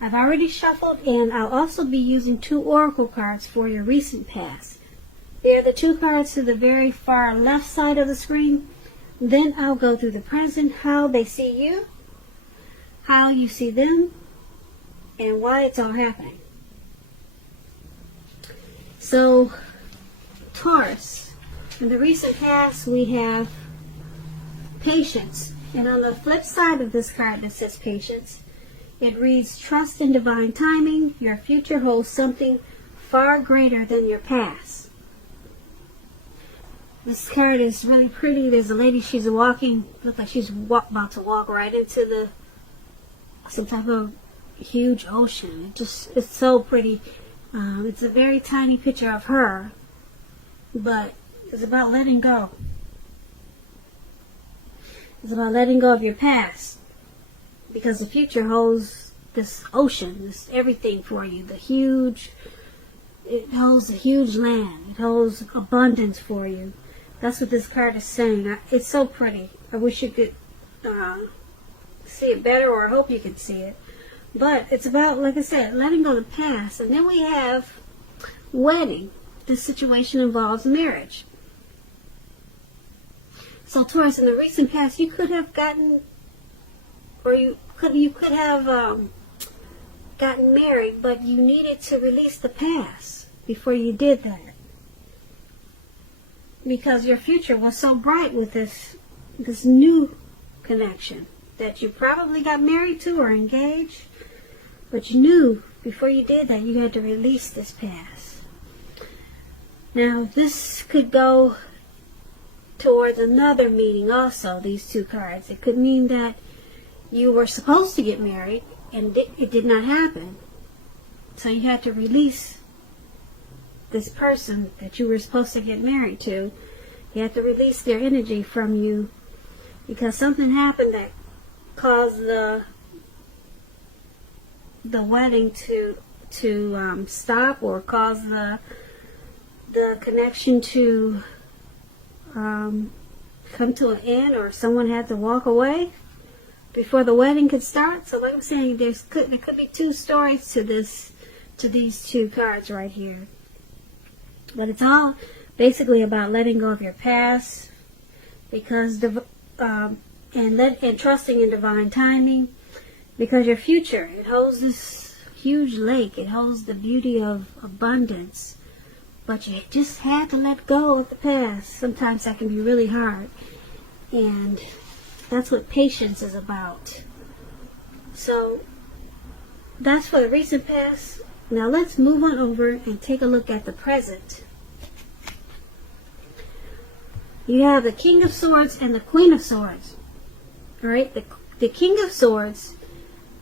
I've already shuffled, and I'll also be using 2 oracle cards for your recent past. They're the 2 cards to the very far left side of the screen. Then I'll go through the present, how they see you, how you see them, and why it's all happening. So, Taurus, in the recent past we have patience. And on the flip side of this card that says patience, it reads, trust in divine timing. Your future holds something far greater than your past. This card is really pretty. There's a lady, she's walking, looks like she's about to walk right into some type of huge ocean. It's so pretty. It's a very tiny picture of her, but it's about letting go. It's about letting go of your past, because the future holds this ocean, this everything for you. It holds a huge land. It holds abundance for you. That's what this card is saying. It's so pretty. I wish you could see it better, or I hope you could see it. But it's about, like I said, letting go of the past. And then we have wedding. This situation involves marriage. So Taurus, in the recent past, you could have gotten, or you could have gotten married, but you needed to release the past before you did that, because your future was so bright with this new connection that you probably got married to or engaged, but you knew before you did that you had to release this past. Now this could go towards another meaning also, these 2 cards. It could mean that you were supposed to get married and it did not happen. So you had to release this person that you were supposed to get married to. You had to release their energy from you, because something happened that caused the wedding to stop, or caused the connection to come to an end, or someone had to walk away before the wedding could start. So like I'm saying, there could be 2 stories to these 2 cards right here. But it's all basically about letting go of your past, because and trusting in divine timing, because your future, it holds this huge lake. It holds the beauty of abundance. But you just had to let go of the past. Sometimes that can be really hard. And that's what patience is about. So that's for the recent past. Now let's move on over and take a look at the present. You have the King of Swords and the Queen of Swords. Alright, the King of Swords,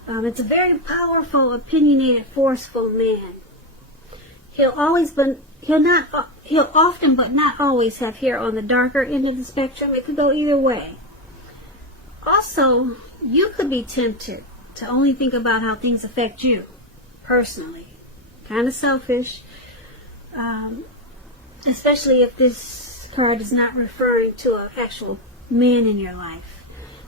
it's a very powerful, opinionated, forceful man. He'll often but not always have hair on the darker end of the spectrum. It could go either way. Also, you could be tempted to only think about how things affect you personally. Kind of selfish, especially if this card is not referring to an actual man in your life.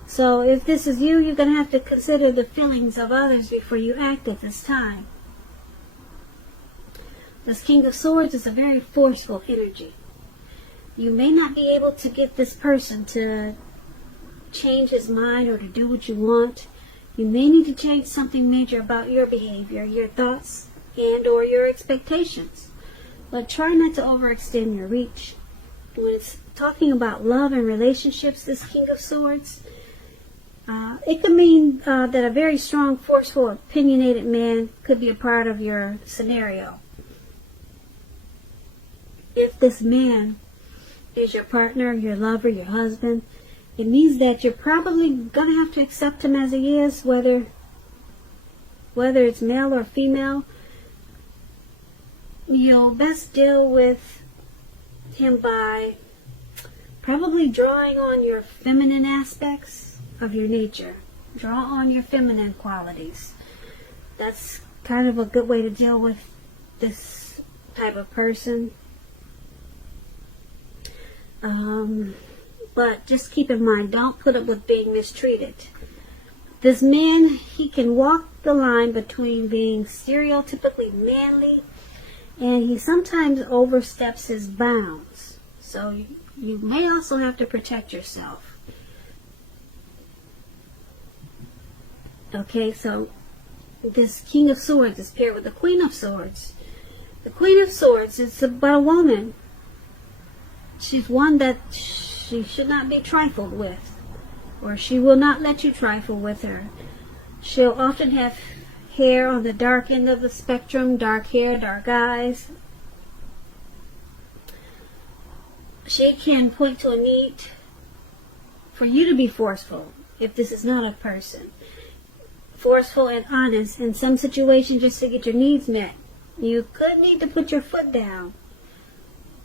So if this is you, you're going to have to consider the feelings of others before you act at this time. This King of Swords is a very forceful energy. You may not be able to get this person to change his mind or to do what you want. You may need to change something major about your behavior, your thoughts, and or your expectations. But try not to overextend your reach. When it's talking about love and relationships, this King of Swords, it could mean that a very strong, forceful, opinionated man could be a part of your scenario. If this man is your partner, your lover, your husband, it means that you're probably going to have to accept him as he is, whether it's male or female. You'll best deal with him by probably drawing on your feminine aspects of your nature. Draw on your feminine qualities. That's kind of a good way to deal with this type of person. But just keep in mind, don't put up with being mistreated. This man, he can walk the line between being stereotypically manly, and he sometimes oversteps his bounds. So you may also have to protect yourself. Okay, so this King of Swords is paired with the Queen of Swords. The Queen of Swords is about a woman. She's one that she should not be trifled with, or she will not let you trifle with her. She'll often have hair on the dark end of the spectrum, dark hair, dark eyes. She can point to a need for you to be forceful, if this is not a person. Forceful and honest in some situations just to get your needs met. You could need to put your foot down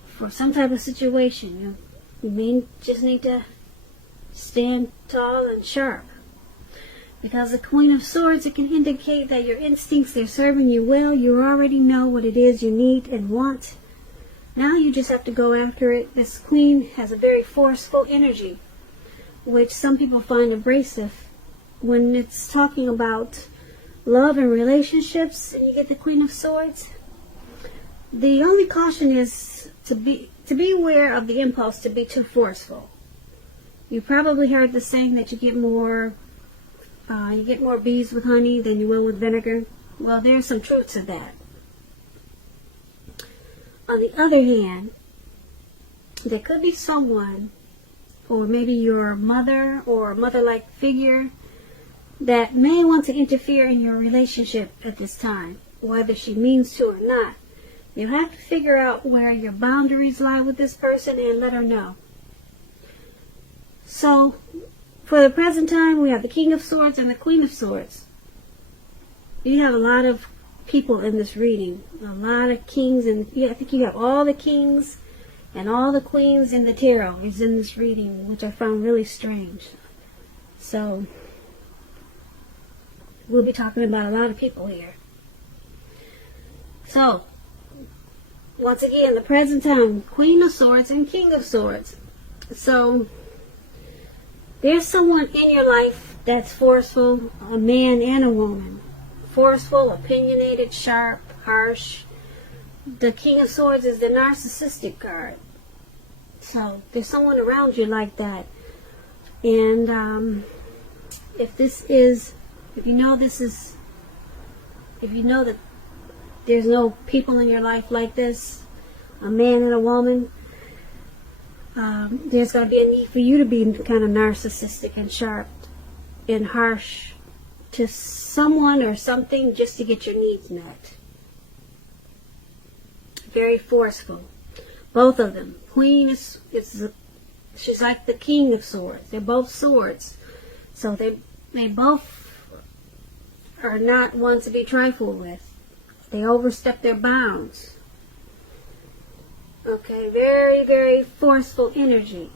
for some type of situation. You may just need to stand tall and sharp. Because the Queen of Swords, it can indicate that your instincts, they're serving you well. You already know what it is you need and want. Now you just have to go after it. This Queen has a very forceful energy, which some people find abrasive. When it's talking about love and relationships, and you get the Queen of Swords, the only caution is to beware of the impulse to be too forceful. You probably heard the saying that you get more bees with honey than you will with vinegar. Well, there's some truth to that. On the other hand, there could be someone, or maybe your mother or a mother-like figure, that may want to interfere in your relationship at this time, whether she means to or not. You have to figure out where your boundaries lie with this person and let her know. So, for the present time, we have the King of Swords and the Queen of Swords. You have a lot of people in this reading. A lot of kings, and I think you have all the kings and all the queens in the tarot is in this reading, which I found really strange. So, we'll be talking about a lot of people here. So, once again, the present time, Queen of Swords and King of Swords. So, there's someone in your life that's forceful, a man and a woman. Forceful, opinionated, sharp, harsh. The King of Swords is the narcissistic card. So, there's someone around you like that. And if you know that there's no people in your life like this, a man and a woman, there's going to be a need for you to be kind of narcissistic and sharp and harsh to someone or something just to get your needs met. Very forceful. Both of them. Queen she's like the King of Swords. They're both swords. So they both are not one to be trifled with. They overstep their bounds. Okay, very, very forceful energy.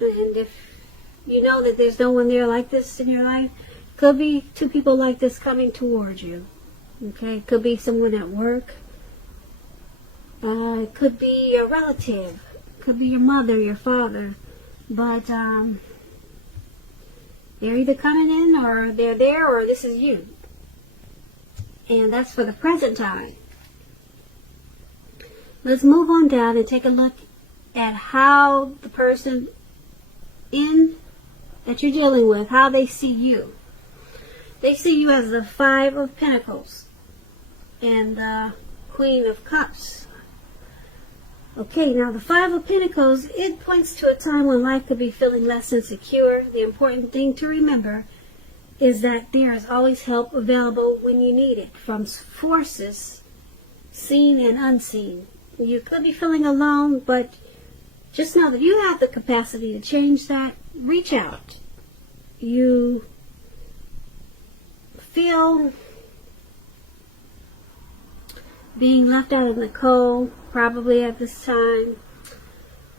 And if you know that there's no one there like this in your life, could be two people like this coming towards you. Okay, could be someone at work. It could be a relative. Could be your mother, your father. But they're either coming in, or they're there, or this is you. And that's for the present time. Let's move on down and take a look at how the person that you're dealing with, how they see you. They see you as the Five of Pentacles and the Queen of Cups. Okay, now the Five of Pentacles, it points to a time when life could be feeling less insecure. The important thing to remember is that there is always help available when you need it, from forces seen and unseen. You could be feeling alone, but just know that you have the capacity to change that. Reach out. You feel being left out in the cold, probably at this time,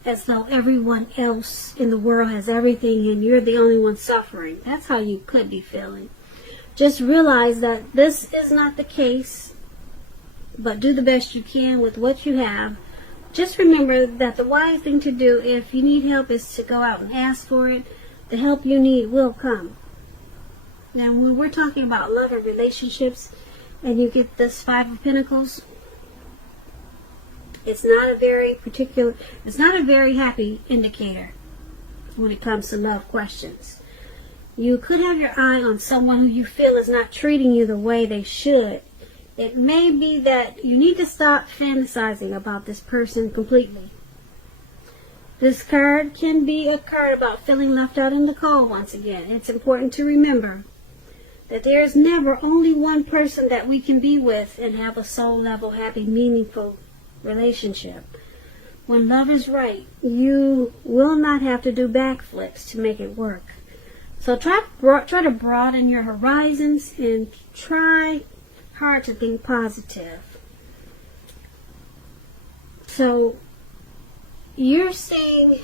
as though everyone else in the world has everything and you're the only one suffering. That's how you could be feeling. Just realize that this is not the case, but do the best you can with what you have. Just remember that the wise thing to do if you need help is to go out and ask for it. the help you need will come. Now, when we're talking about love and relationships, and you get this Five of Pentacles, it's not a very happy indicator when it comes to love questions. You could have your eye on someone who you feel is not treating you the way they should. It may be that you need to stop fantasizing about this person completely. This card can be a card about feeling left out in the cold once again. It's important to remember that there is never only one person that we can be with and have a soul level, happy, meaningful relationship. When love is right, you will not have to do backflips to make it work. So try to broaden your horizons and try hard to think positive. So you're seeing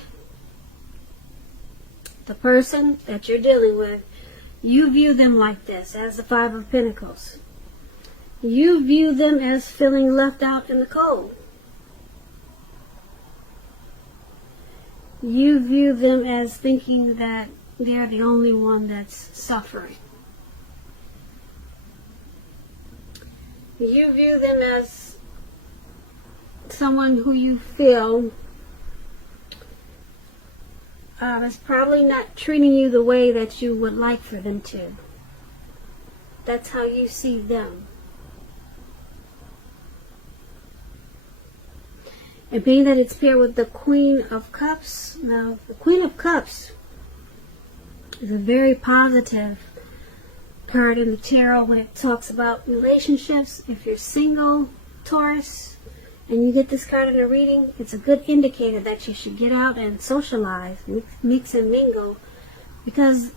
the person that you're dealing with, you view them like this, as the Five of Pentacles. You view them as feeling left out in the cold. You view them as thinking that they're the only one that's suffering. You view them as someone who you feel is probably not treating you the way that you would like for them to. That's how you see them. And being that it's paired with the Queen of Cups, now the Queen of Cups is a very positive card in the tarot when it talks about relationships. If you're single, Taurus, and you get this card in a reading, it's a good indicator that you should get out and socialize, mix and mingle, because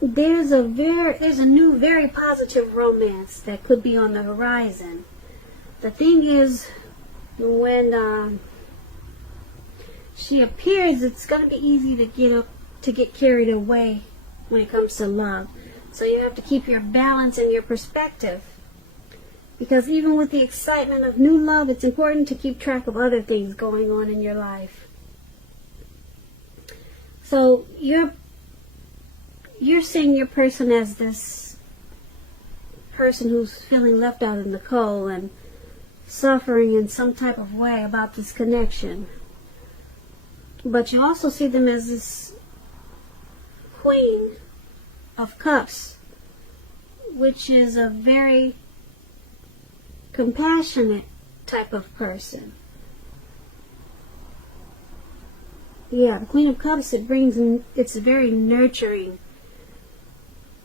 there's a new, very positive romance that could be on the horizon. The thing is, when she appears, it's going to be easy to get carried away when it comes to love. So you have to keep your balance and your perspective. Because even with the excitement of new love, it's important to keep track of other things going on in your life. So you're seeing your person as this person who's feeling left out in the cold and suffering in some type of way about this connection. But you also see them as this Queen of Cups, which is a very compassionate type of person. Yeah, the Queen of Cups, it's a very nurturing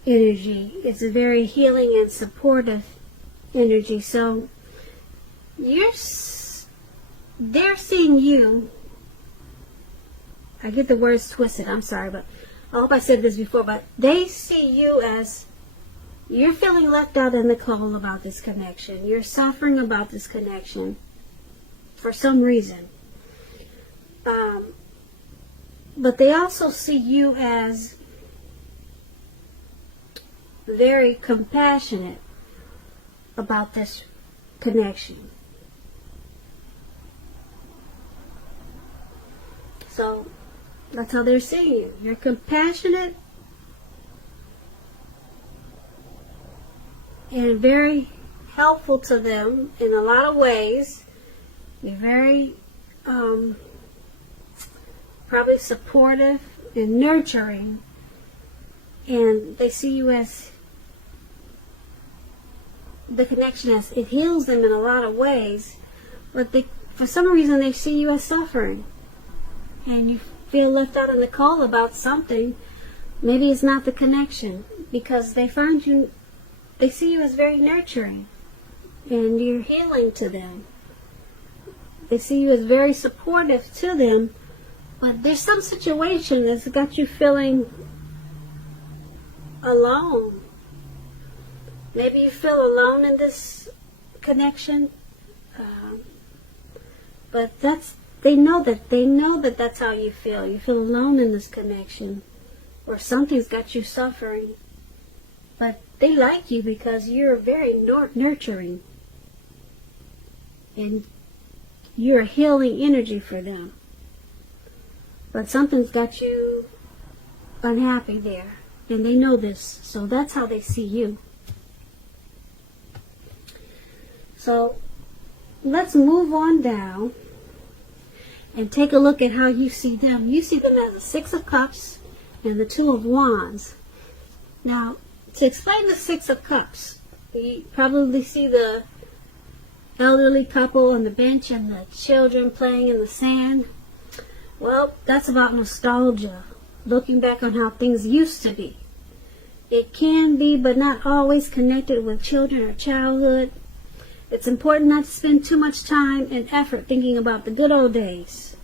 energy. It's a very healing and supportive energy. So they're seeing you. I get the words twisted, I'm sorry, but I hope I said this before, but they see you as you're feeling left out in the cold about this connection. You're suffering about this connection for some reason. But they also see you as very compassionate about this connection. So that's how they're seeing you. You're compassionate and very helpful to them in a lot of ways. You're very probably supportive and nurturing, and they see you as the connection, as it heals them in a lot of ways, but for some reason they see you as suffering, and you feel left out in the cold about something. Maybe it's not the connection, because they see you as very nurturing, and you're healing to them. They see you as very supportive to them, but there's some situation that's got you feeling alone. Maybe you feel alone in this connection, but they know that that's how you feel. You feel alone in this connection, or something's got you suffering. But they like you because you're very nurturing, and you're a healing energy for them. But something's got you unhappy there. And they know this. So that's how they see you. So let's move on down and take a look at how you see them. You see them as the Six of Cups and the Two of Wands. Now, to explain the Six of Cups, you probably see the elderly couple on the bench and the children playing in the sand. Well, that's about nostalgia, looking back on how things used to be. It can be, but not always, connected with children or childhood. It's important not to spend too much time and effort thinking about the good old days,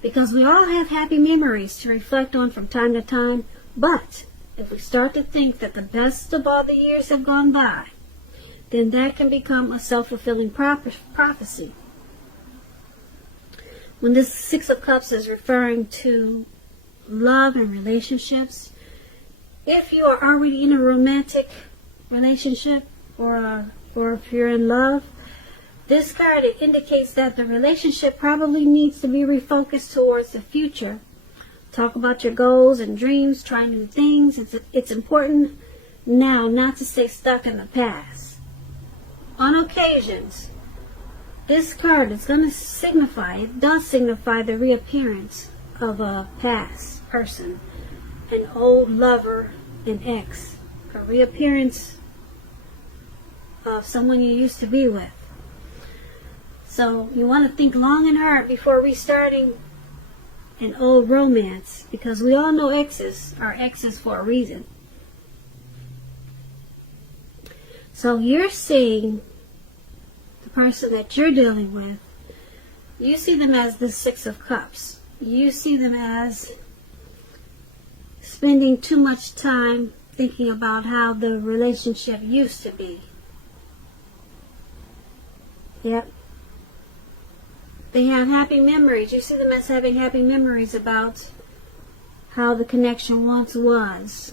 because we all have happy memories to reflect on from time to time. But if we start to think that the best of all the years have gone by, then that can become a self-fulfilling prophecy. When this Six of Cups is referring to love and relationships, if you are already in a romantic relationship or if you're in love, this card indicates that the relationship probably needs to be refocused towards the future. Talk about your goals and dreams, try new things. It's important now not to stay stuck in the past. On occasions, this card is going to signify, it does signify the reappearance of a past person, an old lover, an ex, a reappearance of someone you used to be with. So you want to think long and hard before restarting an old romance, because we all know exes are exes for a reason. So you're seeing the person that you're dealing with, you see them as the Six of Cups. You see them as spending too much time thinking about how the relationship used to be. Yep. They have happy memories. You see them as having happy memories about how the connection once was.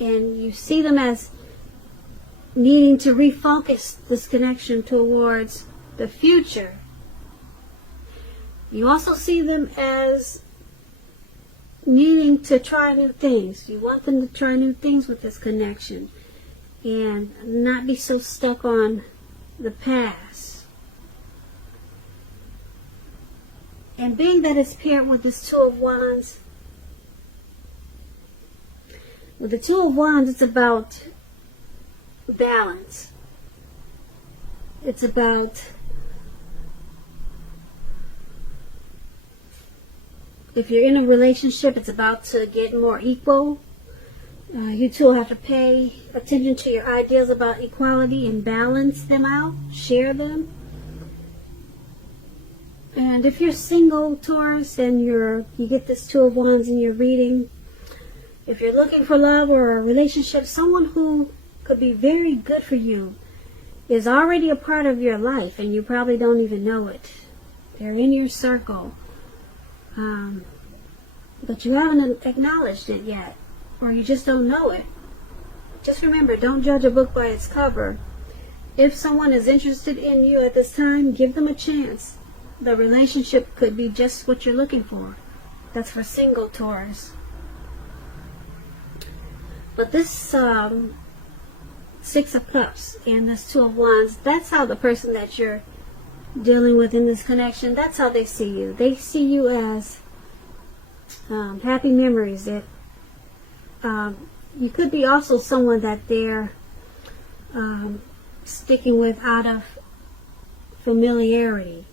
And you see them as needing to refocus this connection towards the future. You also see them as needing to try new things. You want them to try new things with this connection and not be so stuck on the past. And being that it's paired with this Two of Wands, with the Two of Wands, it's about balance. It's about if you're in a relationship, it's about to get more equal. You two will have to pay attention to your ideas about equality and balance them out, share them. And if you're single, Taurus, and you get this Two of Wands in your reading, if you're looking for love or a relationship, someone who could be very good for you is already a part of your life, and you probably don't even know it. They're in your circle, but you haven't acknowledged it yet, or you just don't know it. Just remember, don't judge a book by its cover. If someone is interested in you at this time, give them a chance. The relationship could be just what you're looking for. That's for single Taurus. But this Six of Cups and this Two of Wands, that's how the person that you're dealing with in this connection, that's how they see you. They see you as happy memories. That you could be also someone that they're sticking with out of familiarity.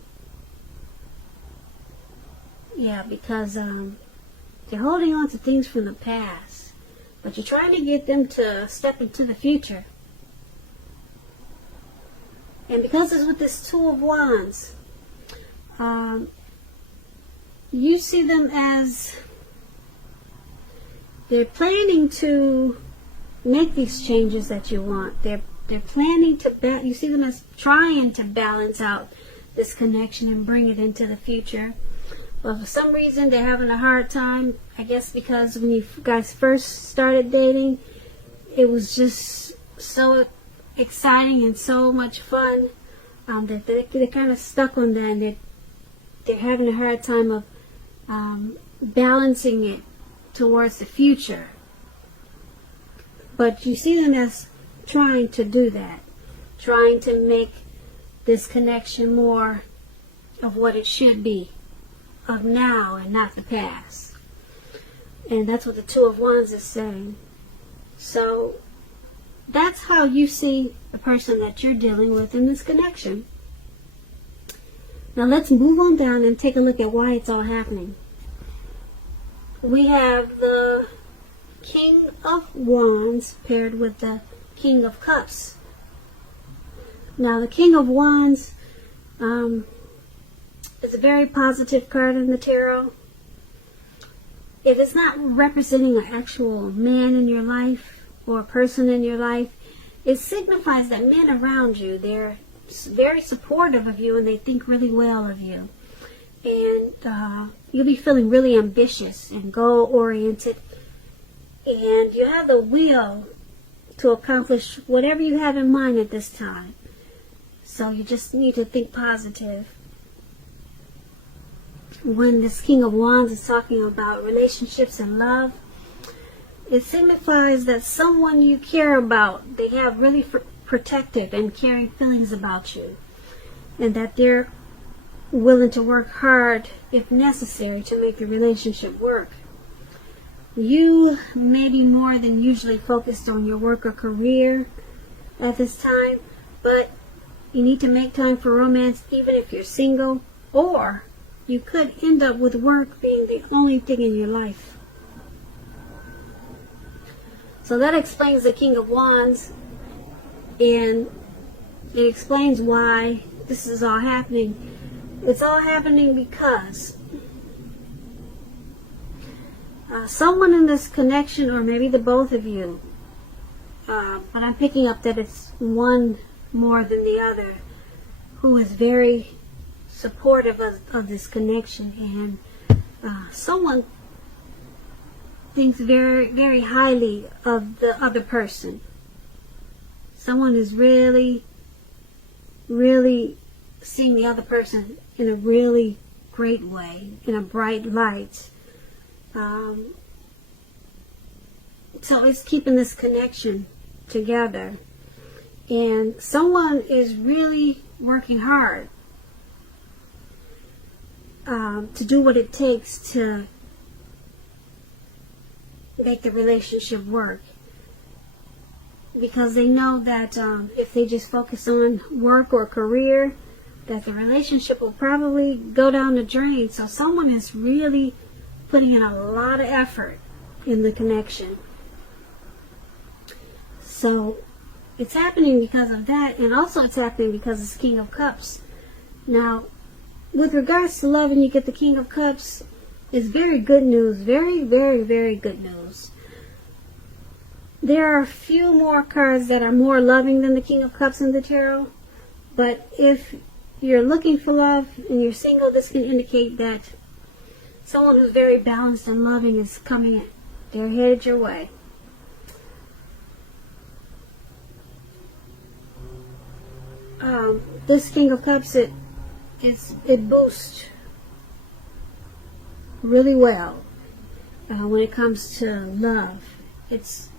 Yeah, because they're holding on to things from the past, but you're trying to get them to step into the future. And because it's with this Two of Wands, you see them as they're planning to make these changes that you want. They're planning to you see them as trying to balance out this connection and bring it into the future. But for some reason, they're having a hard time. I guess because when you guys first started dating, it was just so exciting and so much fun that they're kind of stuck on that. And they're having a hard time of balancing it towards the future. But you see them as trying to do that, trying to make this connection more of what it should be, of now and not the past. And that's what the Two of Wands is saying. So that's how you see the person that you're dealing with in this connection. Now let's move on down and take a look at why it's all happening. We have the King of Wands paired with the King of Cups. Now the King of Wands is a very positive card in the tarot. If it's not representing an actual man in your life or a person in your life, it signifies that men around you, they're very supportive of you and they think really well of you. And you'll be feeling really ambitious and goal-oriented. And you have the will to accomplish whatever you have in mind at this time. So you just need to think positive. When this King of Wands is talking about relationships and love, it signifies that someone you care about, they have really protective and caring feelings about you, and that they're willing to work hard if necessary to make the relationship work. You may be more than usually focused on your work or career at this time, but you need to make time for romance even if you're single, or you could end up with work being the only thing in your life. So that explains the King of Wands, and it explains why this is all happening. It's all happening because someone in this connection, or maybe the both of you, but I'm picking up that it's one more than the other, who is very supportive of this connection, and someone thinks very, very highly of the other person. Someone is really, really seeing the other person in a really great way, in a bright light. So it's keeping this connection together. And someone is really working hard to do what it takes to make the relationship work. Because they know that if they just focus on work or career, that the relationship will probably go down the drain. So someone is really putting in a lot of effort in the connection. So it's happening because of that, and also it's happening because it's King of Cups. Now, with regards to love, and you get the King of Cups, it's very good news. Very, very, very good news. There are a few more cards that are more loving than the King of Cups in the tarot, but if you're looking for love and you're single, this can indicate that someone who's very balanced and loving is coming. They're headed your way. This King of Cups, it boosts really well when it comes to love. It's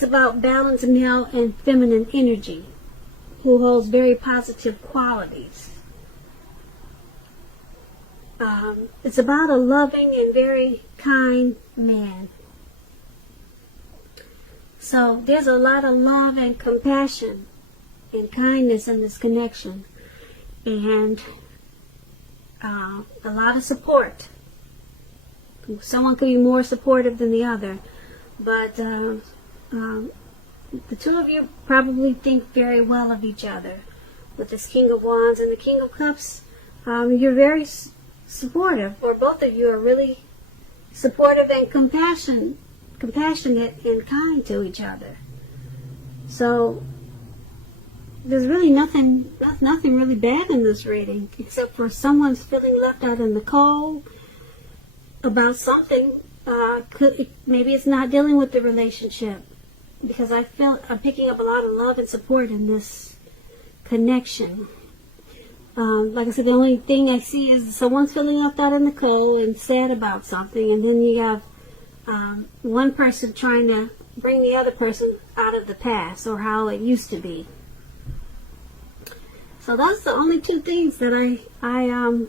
about balanced male and feminine energy, who holds very positive qualities. It's about a loving and very kind man. So there's a lot of love and compassion and kindness in this connection, and a lot of support. Someone could be more supportive than the other, but the two of you probably think very well of each other. With this King of Wands and the King of Cups, you're very supportive, or both of you are really supportive and compassionate and kind to each other. So there's really nothing really bad in this reading, except for someone's feeling left out in the cold about something. Maybe it's not dealing with the relationship, because I'm picking up a lot of love and support in this connection. Like I said, the only thing I see is someone's feeling left out in the cold and sad about something, and then you have one person trying to bring the other person out of the past or how it used to be. So that's the only two things that I'm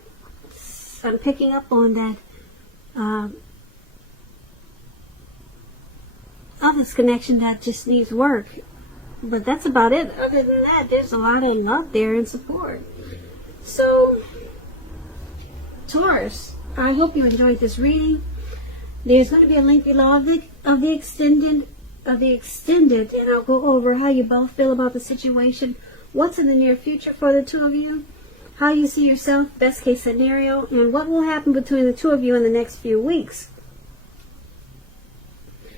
picking up on, that of this connection that just needs work. But that's about it. Other than that, there's a lot of love there and support. So, Taurus, I hope you enjoyed this reading. There's going to be a link below of the extended, and I'll go over how you both feel about the situation, what's in the near future for the two of you, how you see yourself, best case scenario, and what will happen between the two of you in the next few weeks.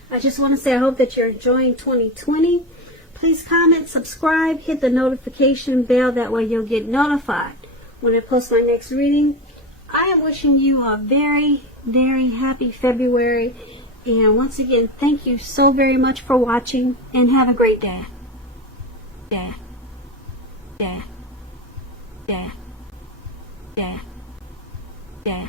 I just want to say I hope that you're enjoying 2020. Please comment, subscribe, hit the notification bell. That way you'll get notified when I post my next reading. I am wishing you a very, very happy February. And once again, thank you so very much for watching, and have a great day. Yeah. Yeah. Yeah. Yeah. Yeah.